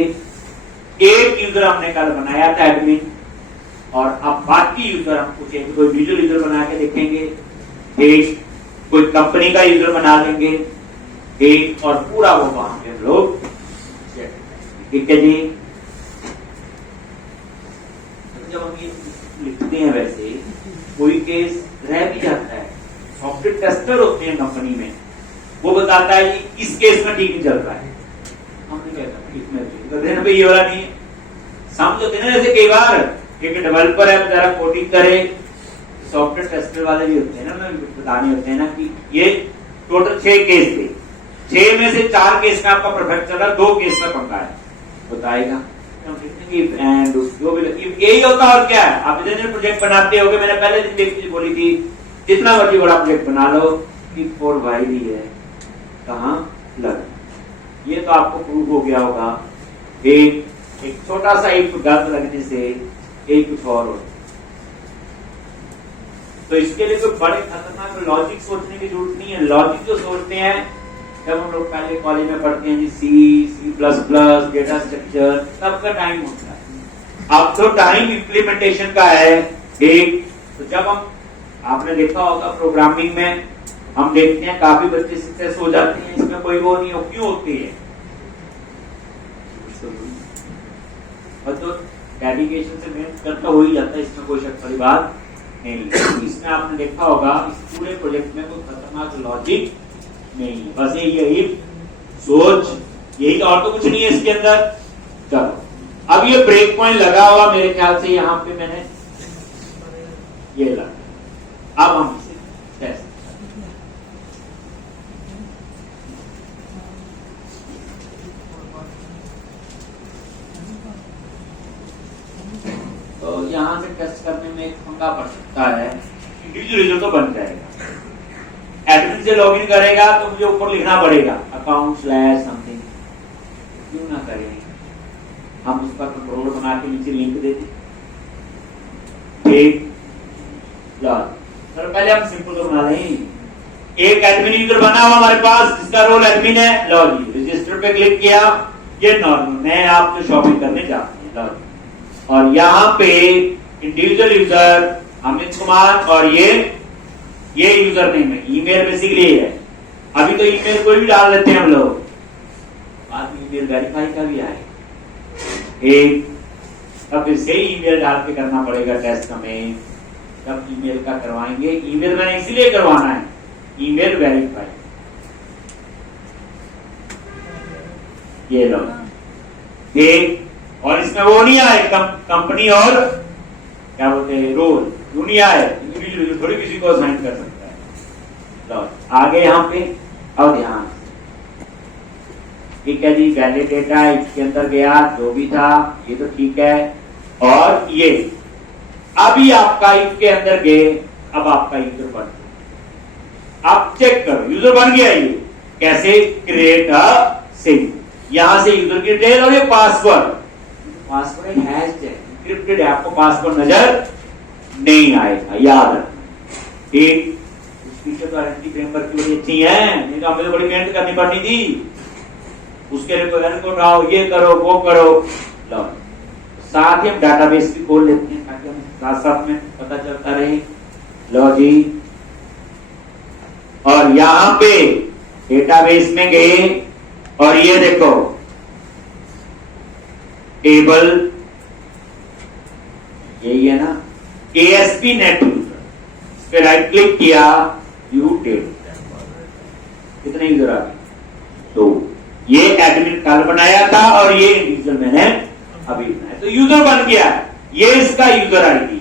एक यूजर हमने कल बनाया था एडमिन, और अब बाकी यूजर हम कुछ एक कोई विजुअल यूजर बना के देखेंगे ठीक, कोई कंपनी का यूजर बना लेंगे ठीक, और पूरा वो वहां पे हम लोग ठीक है जी। जब हम ये लिखते हैं वैसे कोई केस रह भी जाता है, सॉफ्टवेयर टेस्टर होते हैं कंपनी में, वो बताता है कि इस केस में ठीक नहीं चल रहा है, हमने क्या कहा इसमें तो पे ये वाला नहीं है। समझ होते ना, जैसे कई बार एक डेवलपर है बेचारा कोडिंग करे, सॉफ्टवेयर टेस्टर वाले भी होते हैं ना, बताने होते हैं ना कि ये टोटल 6 केस थे, 6 में से 4 केस में आपका परफेक्ट चल रहा, 2 केस में पंगा है, बताएगा एंड जो भी यही होता। और क्या है, आप इतने प्रोजेक्ट बनाते होगे, मैंने पहले दिन देखी बोली थी जितना मर्जी बड़ा प्रोजेक्ट बना लो, if for while ही है, कहाँ लग, ये तो आपको प्रूव हो गया होगा। एक छोटा सा एक गलत लगने से एक कुछ और हो, तो इसके लिए कोई बड़े खतरनाक लॉजिक सोचने की जरूरत नहीं है। लॉजिक जो सोचते हैं जब हम लोग पहले कॉलेज में पढ़ते हैं जी, C++, डेटा स्ट्रक्चर, तब का टाइम होता है। अब तो टाइम इम्प्लीमेंटेशन का है। एक तो जब हम, आपने देखा होगा प्रोग्रामिंग में हम देखते हैं काफी बच्चे सक्सेस हो जाते हैं, इसमें कोई वो नहीं हो, क्यों होती है, और तो डेडिकेशन से मेहनत करता हो ही जाता है, इसमें कोई शक वाली बात नहीं। इसमें आपने देखा होगा इस पूरे प्रोजेक्ट में कोई खतरनाक लॉजिक नहीं है, बस यही सोच, यही, और तो कुछ नहीं है इसके अंदर। चलो अब ये ब्रेक पॉइंट लगा हुआ मेरे ख्याल से यहाँ पे मैंने ये लगा, अब हम इसे टेस्ट, तो यहां से टेस्ट करने में एक पंगा पड़ सकता है, इंडिविजुअल तो बन जाएगा, एडमिन से लॉगिन करेगा तो मुझे ऊपर लिखना पड़ेगा account/something, क्यों ना करें, हम उसका कंट्रोल बना के नीचे लिंक देते, ठीक। सर पहले हम सिंपल तो बना लें, एक एडमिन यूजर बना हुआ हमारे पास जिसका रोल एडमिन है, लो जी रजिस्टर पे क्लिक किया, ये नॉर्मल, मैं आप जो शॉपिंग करने जाते हैं, लो जी, और यहाँ पे इंडिविजुअल यूजर अमित कुमार, और ये यूजर नेम है, ईमेल बेसिकली है, अभी तो ईमेल कोई भी डाल देते हैं हम लोग, बाद में ईमेल वेरीफाई का भी आए, एक तब इसे ईमेल डाल के करना पड़ेगा टेस्ट हमें, जब ईमेल का करवाएंगे, ईमेल मैंने इसीलिए करवाना है, ईमेल वेरीफाई, ये लो एक, और इसमें वो नहीं आए कंपनी और क्या बोलते हैं रोल, दुनिया है, इंडिविजुअल थोड़ी किसी को असाइन कर सकता है। तो आगे यहाँ पे अब ध्यान, ठीक है जी, वैलिड डेटा इसके अंदर गया, जो भी था ये तो ठीक है, और ये अभी आपका इसके अंदर गए, अब आपका यूजर बन गया, आप चेक करो यूजर बन गया, ये कैसे, क्रिएट अ सिंक, यहां से यूजर की डिटेल और ये पासवर्ड हैश्ड है, एन्क्रिप्टेड है, आपको पासवर्ड नजर नहीं आएगा, याद रखना, ठीक। फीचर तो आरएनटी फ्रेमवर्क की बड़ी अच्छी है, नहीं तो हमें तो बड़ी मेहनत करनी पड़नी थी, उसके लिए कोई को उठाओ, ये करो वो करो, लो साथ ही हम डाटाबेस भी खोल लेते हैं ताकि हम साथ साथ में पता चलता रहे, लो जी, और यहां पे डेटाबेस में गए, और ये देखो टेबल, यही है ना, ASP नेट यूजर, इस पे राइट क्लिक किया, व्यू टेबल, कितने यूजर आ गए, तो ये एडमिन कल बनाया था और ये इंडिविजुअल मैंने अभी बनाया, तो यूजर बन गया, ये इसका यूजर आईडी,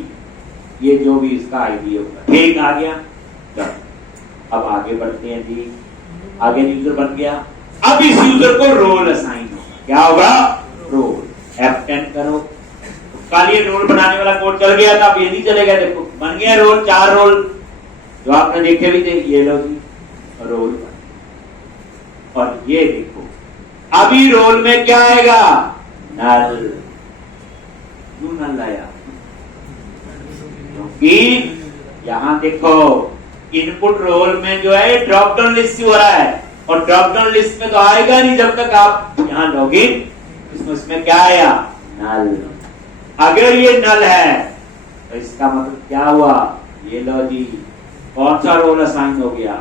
ये जो भी इसका आईडी होगा, ठीक, आ गया। अब आगे बढ़ते हैं जी, आगे यूजर बन गया, अब इस यूजर को रोल असाइन होगा, क्या होगा, रोल, F10 करो, कल ये रोल बनाने वाला कोड चल गया था, अब ये नहीं चलेगा, देखो बन गया रोल, 4 रोल जो आपने देखे भी थे, ये लो जी रोल बन, और ये देखो अभी रोल में क्या आएगा, नल, क्यों नल आया, क्योंकि यहां देखो इनपुट रोल में जो है ड्रॉप डाउन लिस्ट हो रहा है, और ड्रॉप डाउन लिस्ट में तो आएगा नहीं जब तक आप यहां लॉगिन, इसमें क्या आया, नल, अगर ये नल है तो इसका मतलब क्या हुआ, ये लो जी कौन सा रोल असाइन हो गया,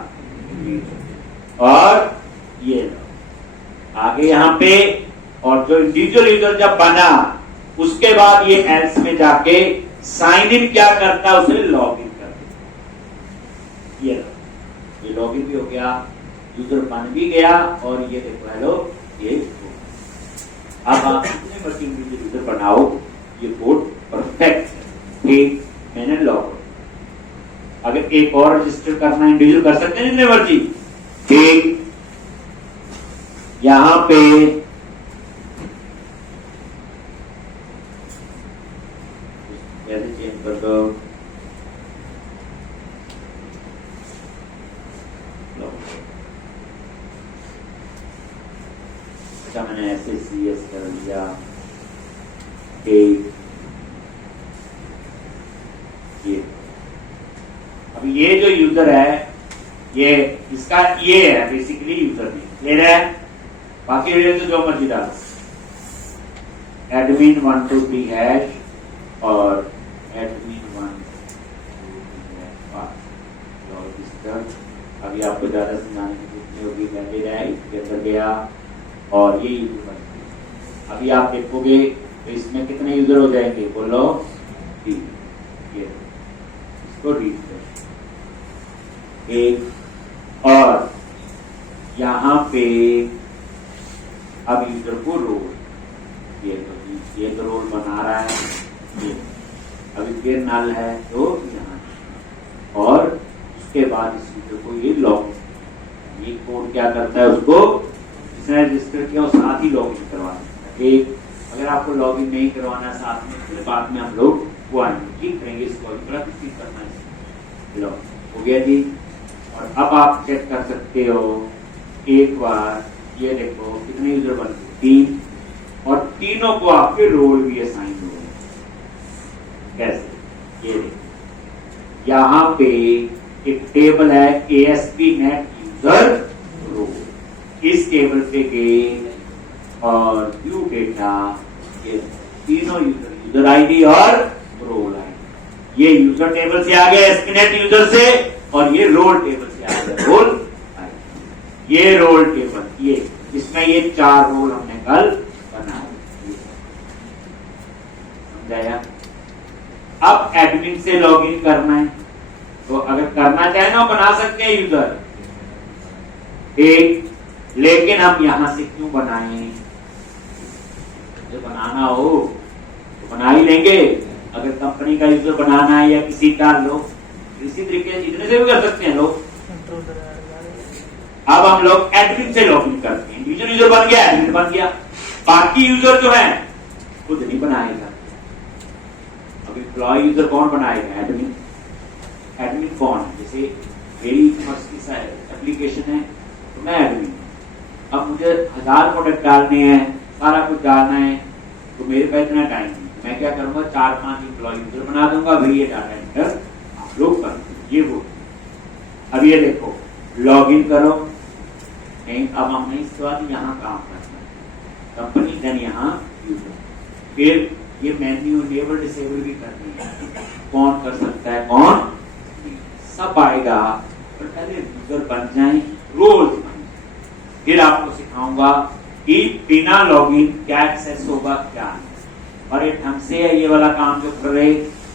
और ये लो आगे यहाँ पे, और जो इंडिविजुअल यूजर जब बना उसके बाद ये एल्स में जाके साइन इन क्या करता है, उसे लॉग इन कर देता, ये लॉग इन भी हो गया, यूजर बन भी गया और ये देखो हेलो ये अब आप कितने मर्जी यूजर बनाओ, ये कोड परफेक्ट है। ठीक, मैंने लॉग, अगर एक और रजिस्टर करना इंडिविजुअल कर सकते हैं जितने मर्जी। ठीक, यहां पे कैसे चेंज कर दो, अच्छा मैंने ऐसे CS कर दिया। अब ये जो यूजर है ये इसका ये है बेसिकली यूजर नेम, क्लियर है। बाकी तो जो मर्जी डाल, एडमिन 1 2 3 हैश और एडमिन 1 2 3 अभी आपको ज्यादा समझाने की जरूरत नहीं होगी, वैलिड है इसके अंदर गया और ये यूजर बन गया। अभी आप देखोगे तो इसमें कितने यूजर हो जाएंगे, बोलो 3, ये इसको रीड एक, और यहां पे अब यूजर को रोल, ये तो रोल बना रहा है, ये अभी फिर नल है तो यहाँ, और उसके बाद इस यूजर को ये लॉग, ये कोड क्या करता है, उसको जिसने रजिस्टर किया वो साथ ही लॉगिन करवा देता है। अगर आपको लॉगिन नहीं करवाना साथ में, फिर बाद में हम लोग वो ठीक करेंगे, इसको करना है। लॉग हो गया जी। और अब आप चेक कर सकते हो एक बार, ये देखो कितने यूजर बन गए, 3, और तीनों को आपके रोल भी असाइन हो गए। कैसे, ये देखो यहां पे एक टेबल है ASP.NET यूजर रोल, इस टेबल पे गए और व्यू डेटा, ये तीनों यूजर आईडी और रोल आईडी, ये यूजर टेबल से आ गया ASP.NET यूजर से, और ये रोल टेबल से आ गया रोल आईडी। ये रोल टेबल, ये इसमें ये 4 रोल हमने कल बनाए, समझाया। अब एडमिन से लॉगिन करना है, तो अगर करना चाहे ना बना सकते हैं यूजर, एक, लेकिन हम यहां से क्यों बनाएं, बनाना हो तो बना ही लेंगे। अगर कंपनी का यूजर बनाना है या किसी का, लोग इसी तरीके से इतने से भी कर सकते हैं लोग। अब हम लोग एडमिन से लॉगिन करते हैं, यूजर बन गया, एडमिन बन गया, बाकी यूजर जो है खुद नहीं बनाएगा। अब एम्प्लॉय यूजर कौन बनाएगा, एडमिन। एडमिन कौन, जैसे मेरी एप्लीकेशन है तो मैं एडमिन, अब मुझे 1000 प्रोडक्ट डालने हैं, सारा कुछ डालना है, तो मेरे पास इतना टाइम नहीं, मैं क्या करूंगा 4-5 एम्प्लॉय यूजर बना दूंगा, फिर ये डाटा एंटर आप लोग कर, ये वो। अब ये देखो लॉगिन करो, नहीं अब हमने इसके बाद यहाँ काम करना है, कंपनी देन यहाँ यूजर, फिर ये मेन्यू इनेबल डिसेबल भी करनी है, कौन कर सकता है कौन नहीं, सब आएगा, पर पहले यूजर बन जाए, रोल बन जाए, फिर आपको सिखाऊंगा कि बिना लॉगिन क्या एक्सेस होगा क्या नहीं। और ये ढंग से ये वाला काम जो कर रहे,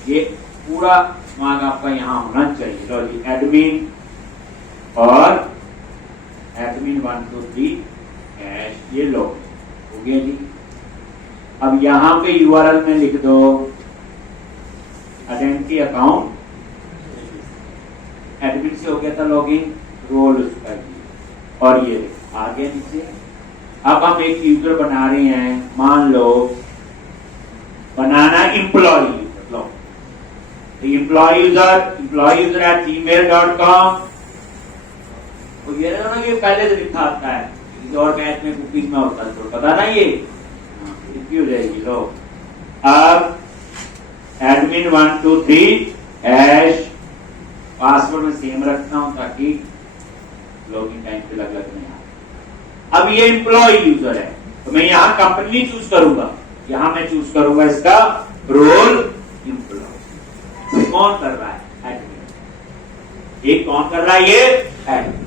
ये पूरा दिमाग आपका यहाँ होना चाहिए। लो जी, एडमिन और एडमिन 1 2 3 हैश, ये लॉगिन हो गया जी। अब यहाँ पे URL में लिख दो आइडेंटिटी अकाउंट, एडमिन से हो गया था लॉगिन, रोल उसका, और ये आगे नीचे। अब हम एक यूजर बना रहे हैं, मान लो बनाना employee user, employee user @gmail.com, तो ये ना ये पहले से लिखा आता है, किसी और बैच में कुकीज में होता है, तो पता ना ये लिखी हो जाएगी। लो अब एडमिन 1 2 3 हैश, पासवर्ड में सेम रखता हूं ताकि लॉगिन टाइम पे अलग नहीं आए। अब ये एम्प्लॉय यूजर है, तो मैं यहाँ कंपनी चूज करूंगा, यहाँ मैं चूज करूंगा इसका रोल एम्प्लॉय। कौन कर रहा है, एडमिन। ये कौन कर रहा है, ये एडमिन।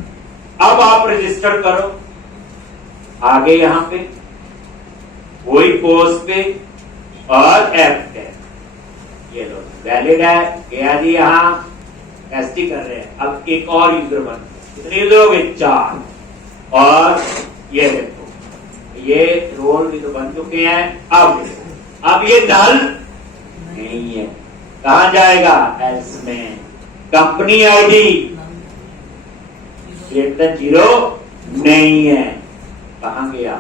अब आप रजिस्टर करो, आगे यहाँ पे वही पोस्ट पे और ऐप टैग, ये लो वैलिड है, गया जी, यहाँ टेस्ट ही कर रहे हैं। अब एक और यूजर बन, कितने यूजर हो गए, 4, और ये देखो ये रोल भी तो बन चुके हैं। अब देखो अब ये नल नहीं है, कहां जाएगा? एल्स में। कंपनी आईडी ग्रेटर 0 नहीं है, कहां गया?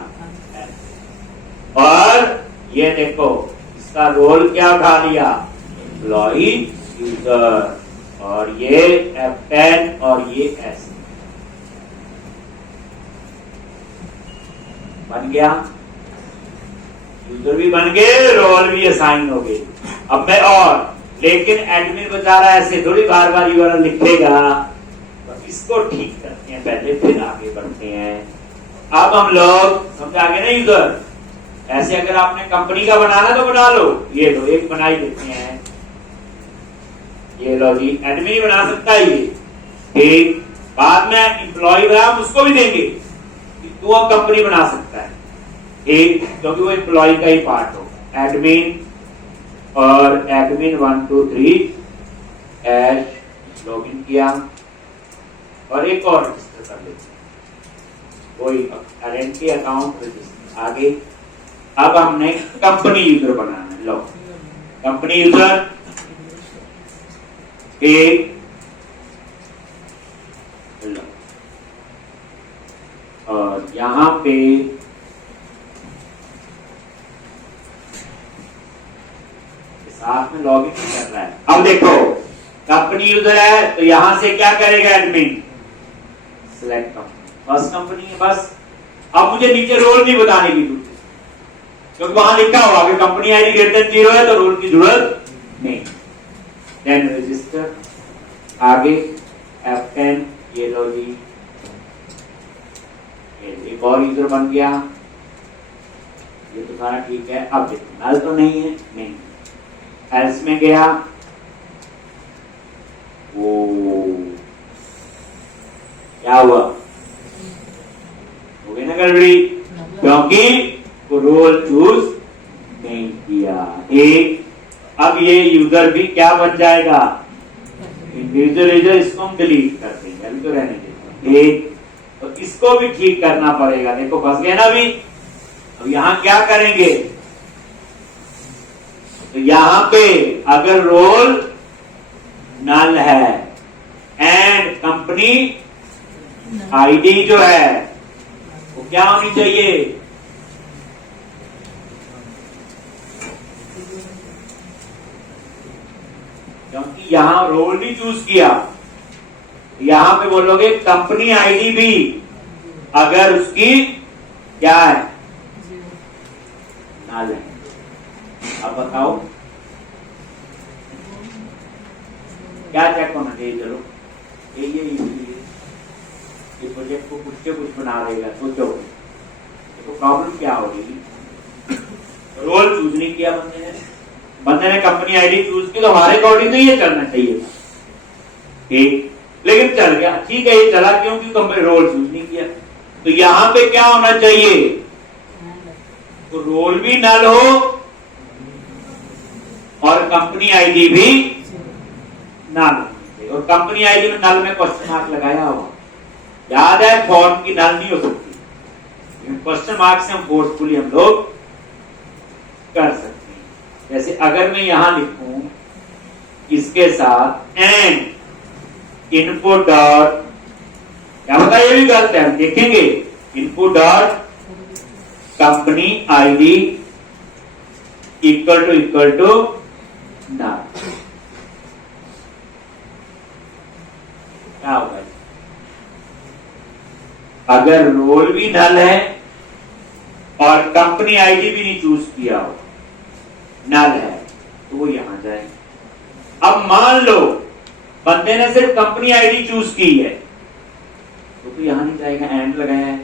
और ये देखो इसका रोल क्या उठा लिया? Employee user. और ये F10 और ये S बन गया, यूजर भी बन गए, रोल भी असाइन हो गए। अब मैं और लेकिन एडमिन बता रहा है ऐसे थोड़ी बार बार यूआरएल लिखेगा, तो इसको ठीक करते हैं पहले, फिर आगे बढ़ते हैं। अब हम लोग समझ आ गए ना यूजर? ऐसे अगर आपने कंपनी का बनाना तो बना लो, ये लो एक बना ही देते हैं, ये लो जी एडमिन ही बना सकता है ये, ठीक। बाद में एम्प्लॉय बना उसको भी देंगे कि तू अब कंपनी बना सकता है, ठीक, क्योंकि वो एम्प्लॉय का ही पार्ट हो। एडमिन और एडमिन 1 2 3 ऐश लॉगिन किया और एक और रजिस्टर कर लेते हैं, कोई आइडेंटिटी अकाउंट रजिस्टर आगे। अब हमने कंपनी यूजर बनाना है, लो कंपनी यूजर एक, लो और यहां पे साथ में लॉगिन कर रहा है। अब देखो कंपनी यूजर है तो यहां से क्या करेगा? Admin select company, first company है बस। अब मुझे नीचे रोल नहीं बताने की जरूरत, क्योंकि वहां लिखा होगा कि कंपनी आईडी ग्रेटर 0 है तो रोल की जरूरत नहीं। देन रजिस्टर आगे F10, ये लो जी एक और यूजर बन गया, ये तो सारा ठीक है। अब देखो नल तो नहीं है, नहीं, एल्स में गया, वो क्या हुआ? हो गई ना गड़बड़ी, क्योंकि वो रोल चूज नहीं किया, ठीक। अब ये यूजर भी क्या बन जाएगा? इंडिविजुअल यूजर, इसको हम डिलीट कर देंगे, अभी तो रहने देते हैं, ठीक। तो इसको भी ठीक करना पड़ेगा, देखो फंस गए ना अभी। अब यहां क्या करेंगे? तो यहां पे अगर रोल नल है एंड कंपनी आईडी जो है वो क्या होनी चाहिए? क्योंकि यहां रोल नहीं चूज किया, यहां पे बोलोगे कंपनी आईडी भी अगर उसकी क्या है? नल है। अब बताओ क्या चेक होना चाहिए? चलो ये प्रोजेक्ट को कुछ से कुछ बना रहेगा, सोचो तो प्रॉब्लम क्या होगी? रोल चूज नहीं किया बंदे ने कंपनी आईडी चूज की, तो हमारे अकॉर्डिंग तो ये चलना चाहिए था, ठीक, लेकिन चल गया, ठीक है ये चला, क्योंकि कंपनी रोल चूज नहीं किया। तो यहां पे क्या होना चाहिए? तो रोल भी नल हो और कंपनी आईडी भी नल, और कंपनी आईडी में नल में क्वेश्चन मार्क लगाया हुआ, याद है? फॉर्म की नल नहीं हो सकती, क्वेश्चन मार्क से हम फोर्सफुली हम लोग कर सकते हैं। जैसे अगर मैं यहां लिखूं इसके साथ एंड इनपुट डॉट, क्या पता ये भी गलत है, हम देखेंगे, input dot company ID equal to null, क्या होगा? अगर रोल भी नल है और कंपनी आईडी भी नहीं चूज किया हो, नल है, तो वो यहां जाए। अब मान लो बंदे ने सिर्फ कंपनी आईडी चूज की है, तो यहां नहीं जाएगा, एंड लगाया है,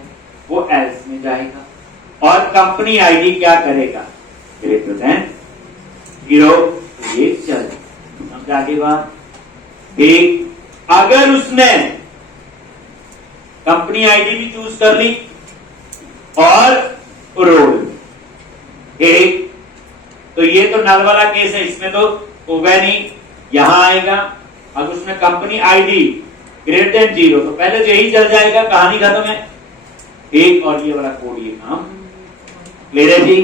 वो एल्स में जाएगा। और कंपनी आईडी क्या करेगा? ग्रेटर देन 0, ये चल समझा आगे बात, ठीक। अगर उसने कंपनी आईडी भी चूज कर ली और रोल, ठीक, तो ये तो नल वाला केस है, इसमें तो होगा नहीं, यहां आएगा। अगर उसमें कंपनी आईडी ग्रेटर देन 0, तो पहले तो यही चल जाएगा, कहानी खत्म है, एक और ये वाला कोड ये काम ले रहे जी।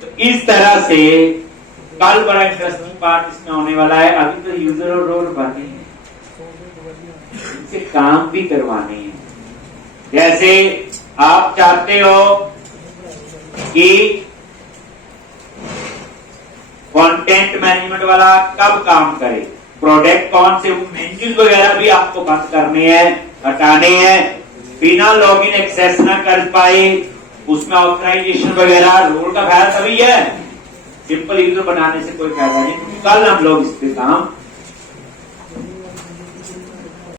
तो इस तरह से कल बड़ा इंटरेस्टिंग पार्ट इसमें होने वाला है। अभी तो यूजर और रोल बने हैं, इनसे काम भी करवाने हैं। जैसे आप चाहते हो कि कंटेंट मैनेजमेंट वाला कब काम करे, प्रोडक्ट कौन से मेन्यूज वगैरह भी आपको बंद करने हैं, हटाने हैं, बिना लॉगिन एक्सेस ना कर पाए, उसमें ऑथराइजेशन वगैरह रोल का फायदा तभी है। सिंपल यूजर बनाने से कोई फायदा नहीं, क्योंकि कल हम लोग इस पे काम